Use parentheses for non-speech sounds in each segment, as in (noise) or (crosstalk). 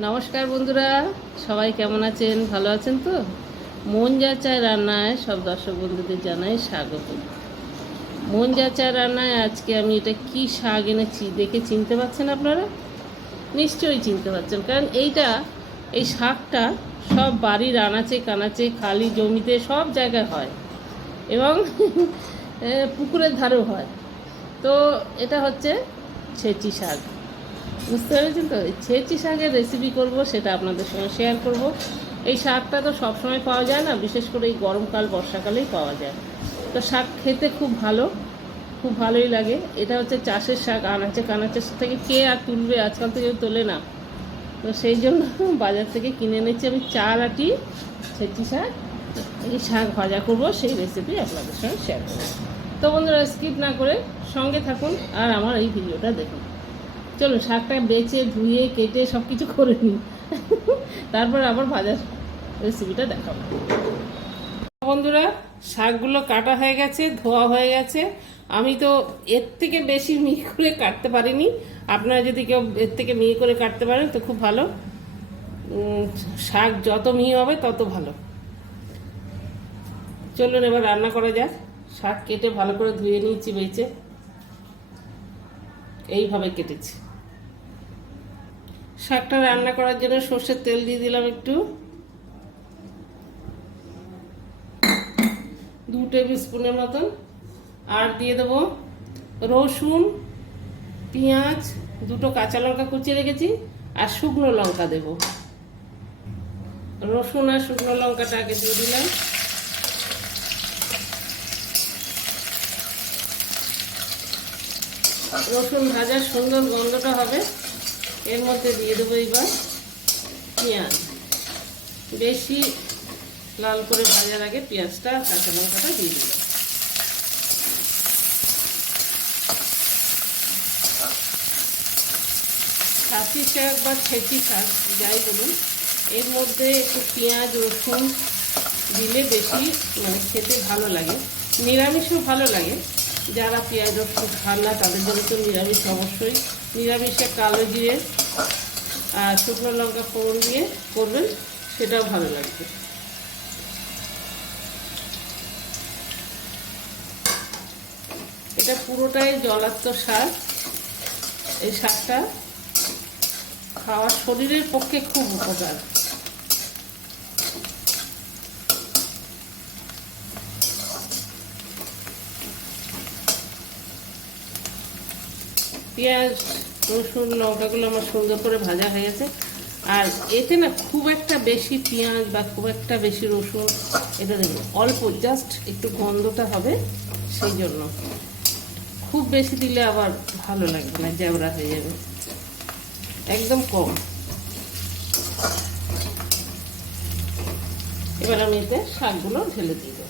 নমস্কার বন্ধুরা, সবাই কেমন আছেন? ভালো আছেন তো? মন যা চায় রান্নায়, সব দর্শক বন্ধুদের জানাই স্বাগত। মন যা চায় রান্নায় আজকে আমি এটা কি শাক এনেছি দেখে চিনতে পারছেন আপনারা? নিশ্চয়ই চিনতে পারছেন কারণ এইটা, এই শাকটা সব বাড়ির আনাচে কানাচে, খালি জমিতে সব জায়গায় হয় এবং (laughs) পুকুরের ধারেও হয়। তো এটা হচ্ছে ছেচি শাক। বুঝতে পেরেছেন তো ছেচি শাকের রেসিপি করব, সেটা আপনাদের সঙ্গে শেয়ার করব। এই শাকটা তো সবসময় পাওয়া যায় না, বিশেষ করে এই গরমকাল, বর্ষাকালেই পাওয়া যায়। তো শাক খেতে খুব ভালো, খুব ভালোই লাগে। এটা হচ্ছে চাষের শাক, আনাচে কানাচের থেকে কে আর তুলবে? আজকাল তো কেউ তোলে না। তো সেই জন্য (laughs) বাজার থেকে কিনে এনেছি আমি চার আটি ছেচি শাক। এই শাক ভাজা করব, সেই রেসিপি আপনাদের সঙ্গে শেয়ার করব। তো বন্ধুরা স্কিপ না করে সঙ্গে থাকুন আর আমার এই ভিডিওটা দেখুন। চলুন শাকটা বেছে ধুয়ে, কেটে সব কিছু করে নিই। তারপর আবার ভাজার রেসিপিটা দেখাবো। বন্ধুরা, শাকগুলো কাটা হয়ে গেছে, ধোয়া হয়ে গেছে। আমি তো এর থেকে বেশি মিহি করে কাটতে পারিনি। আপনারা যদি কেউ এর থেকে মিহি করে কাটতে পারেন, তো খুব ভালো। শাক যত মিহি হবে, তত ভালো। চলুন এবার রান্না করা যাক। শাক কেটে ভালো করে ধুয়ে নিয়েছি বেছে এইভাবে কেটেছি। শাকটা রান্না করার জন্য সর্ষের তেল দিয়ে দিলাম একটু। দু টেবিল স্পুনের মতন। আর দিয়ে দেবো রসুন, পেঁয়াজ, দুটো কাঁচা লঙ্কা কুচিয়ে রেখেছি, আর শুকনো লঙ্কা দেব। রসুন আর শুকনো লঙ্কাটা আগে দিয়ে দিলাম। রসুন ভাজার সুন্দর গন্ধটা হবে। এর মধ্যে দিয়ে দেবো এবার পেঁয়াজ। বেশি লাল করে ভাজার আগে পেঁয়াজটা কাঁচা লঙ্কাটা দিয়ে দেবো। কাশি শাক বা ছেঁচি শাক যাই বলুন। এর মধ্যে একটু পেঁয়াজ, রসুন দিলে বেশি মানে খেতে ভালো লাগে। নিরামিষও ভালো লাগে। যারা পেঁয়াজ রসুন খান না, তাদের জন্য তো নিরামিষ অবশ্যই। নিরামিষে কালো দিয়ে আর শুকনো লঙ্কা ফোড়ন দিয়ে করবেন, সেটাও ভালো লাগবে। এটা পুরোটাই জলাত্ম শাক এই শাকটা খাওয়া শরীরের পক্ষে খুব উপকার। পেঁয়াজ, রসুন, লঙ্কাগুলো আমার সুন্দর করে ভাজা হয়ে গেছে। আর এতে না খুব একটা বেশি পেঁয়াজ বা খুব একটা বেশি রসুন, এটা দেবো অল্প জাস্ট একটু গন্ধটা হবে সেই জন্য। খুব বেশি দিলে আবার ভালো লাগবে না জ্যাবরা হয়ে যাবে। একদম কম। এবার আমি এতে শাকগুলো ঢেলে দিয়ে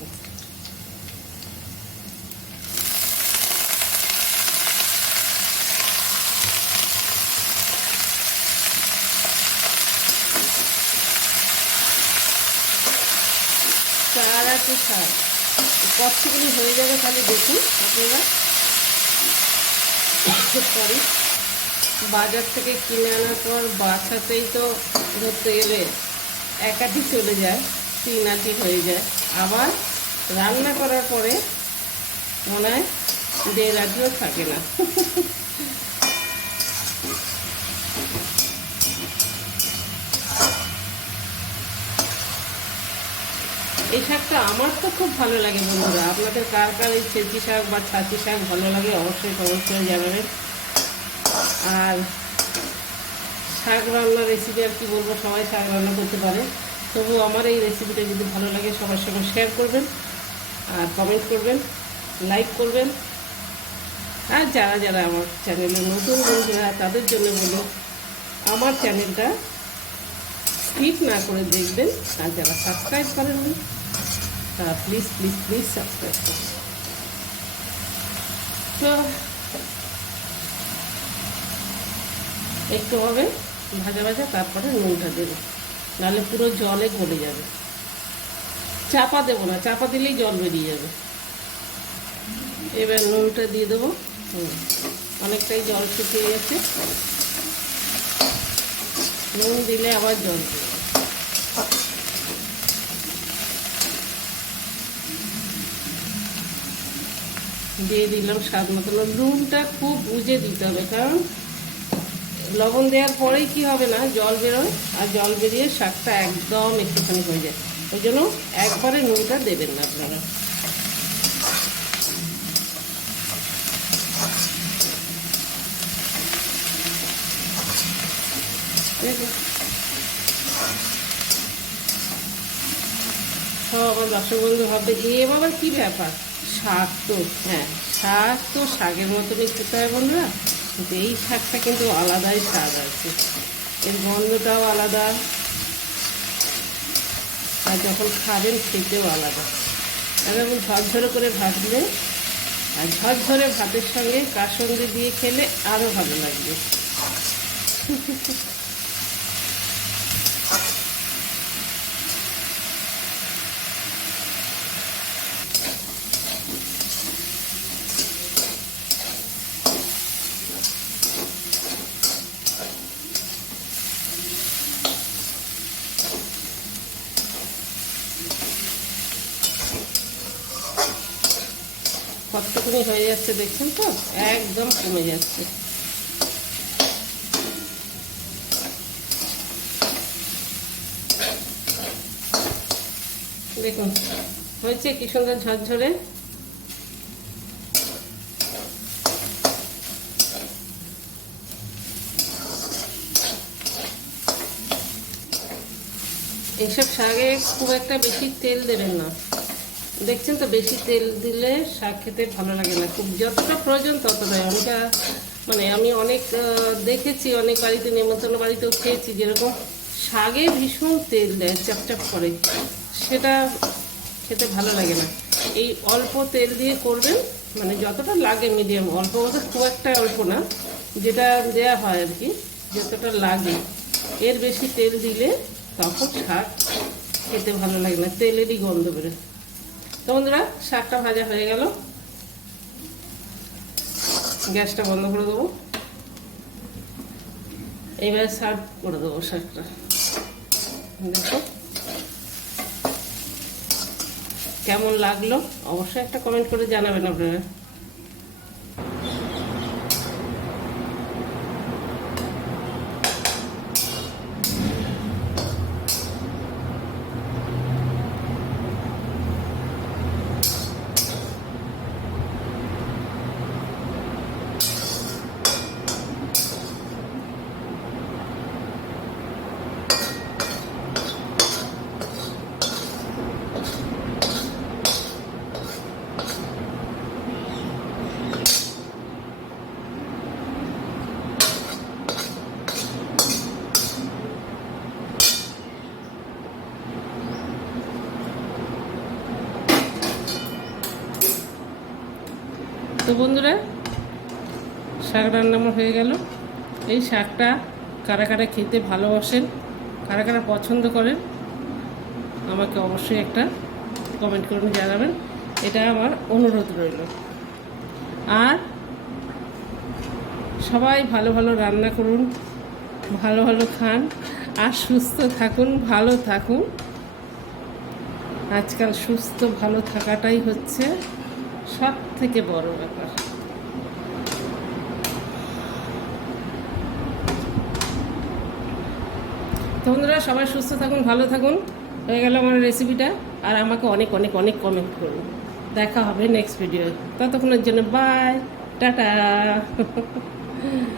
আছে শাক কতগুলি হয়ে যাবে খালি দেখুন আপনারা। সরি। বাজার থেকে কিনে আনার পর বাসাতেই তো ধরতে গেলে এক আটি চলে যায় তিন আটি হয়ে যায়। আবার রান্না করার পরে মনে হয় দেড় আটিও থাকে না। (laughs) এই শাকটা আমার তো খুব ভালো লাগে বন্ধুরা। আপনাদের কার কার এই ছেঁচি শাক বা ছাঁচি শাক ভালো লাগে অবশ্যই কমেন্ট করে জানাবেন। আর শাক রান্নার রেসিপি আর কি বলব, সবাই শাক রান্না করতে পারে। তবু আমার এই রেসিপিটা যদি ভালো লাগে, সবার সঙ্গে শেয়ার করবেন আর কমেন্ট করবেন লাইক করবেন। আর যারা যারা আমার চ্যানেলে নতুন বন্ধুরা, তাদের জন্য বলো আমার চ্যানেলটা স্কিপ না করে দেখবেন। আর যারা সাবস্ক্রাইব করেননি তারা প্লিজ প্লিজ প্লিজ সাবস্ক্রাইব করুন তো একটু হবে, ভাজা ভাজা, তারপরে নুনটা দেবো। নাহলে পুরো জলে গলে যাবে। চাপা দেবো না, চাপা দিলেই জল বেরিয়ে যাবে। এবার নুনটা দিয়ে দেবো। অনেকটাই জল শুকিয়ে গেছে। নুন দিলে আবার জল দেবে দিয়ে দিলাম স্বাদ মতন নুনটা খুব বুঝে দিতে হবে, কারণ লবণ দেওয়ার পরেই কি হবে না, জল বেরোয় আর জল বেরিয়ে শাকটা একদম একটুখানি হয়ে যায়। ওই জন্য একবারে নুনটা দেবেন না আপনারা। সব আমার দর্শক বন্ধু ভাববে এ বাবার কি ব্যাপার? শাক তো। হ্যাঁ। শাক তো শাকের মতনই খেতে হয় বন্ধুরা কিন্তু এই শাকটা কিন্তু আলাদাই স্বাদ আছে। এর গন্ধটাও আলাদা। আর যখন খাবেন খেতেও আলাদা। এরকম ঝরঝরে করে ভাজলে আর ঝরঝরে ভাতের সঙ্গে কাসন্দি দিয়ে খেলে আরও ভালো লাগবে। (laughs) কতটুকুনি হয়ে যাচ্ছে দেখছেন তো? একদম কমে যাচ্ছে। দেখুন, হয়েছে কি সুন্দর ঝরঝরে? এইসব শাকে খুব একটা বেশি তেল দেবেন না। দেখছেন তো বেশি তেল দিলে শাক খেতে ভালো লাগে না। খুব যতটা প্রয়োজন ততটাই। অনেকটা মানে আমি অনেক দেখেছি, অনেক বাড়িতে নেমন্তন্ন বাড়িতেও খেয়েছি যেরকম শাকে ভীষণ তেল দেয় চাপচাপ করে। সেটা খেতে ভালো লাগে না। এই অল্প তেল দিয়ে করবেন মানে যতটা লাগে মিডিয়াম অল্প বলতে খুব একটা অল্প না, যেটা দেয়া হয় আর কি, যতটা লাগে। এর বেশি তেল দিলে তখন শাক খেতে ভালো লাগে না, তেলেরই গন্ধ বেরোয়। তো বন্ধুরা, শাকটা ভাজা হয়ে গেল। গ্যাসটা বন্ধ করে দেবো। এইবার সার্ভ করে দেবো শাকটা। দেখো। কেমন লাগল? অবশ্যই একটা কমেন্ট করে জানাবেন আপনারা। তো বন্ধুরা, শাক রান্না আমার হয়ে গেল। এই শাকটা কারা কারা খেতে ভালোবাসেন, কারা কারা পছন্দ করেন, আমাকে অবশ্যই একটা কমেন্ট করে জানাবেন। এটা আমার অনুরোধ রইল। আর সবাই ভালো ভালো রান্না করুন, ভালো ভালো খান, আর সুস্থ থাকুন, ভালো থাকুন। আজকাল সুস্থ, ভালো থাকাটাই হচ্ছে সব থেকে বড় ব্যাপার। তো বন্ধুরা, সবাই সুস্থ থাকুন, ভালো থাকুন। হয়ে গেল আমার রেসিপিটা আর আমাকে অনেক অনেক অনেক কমেন্ট করুন। দেখা হবে নেক্সট ভিডিও ততক্ষণের জন্য বাই টাটা। (laughs)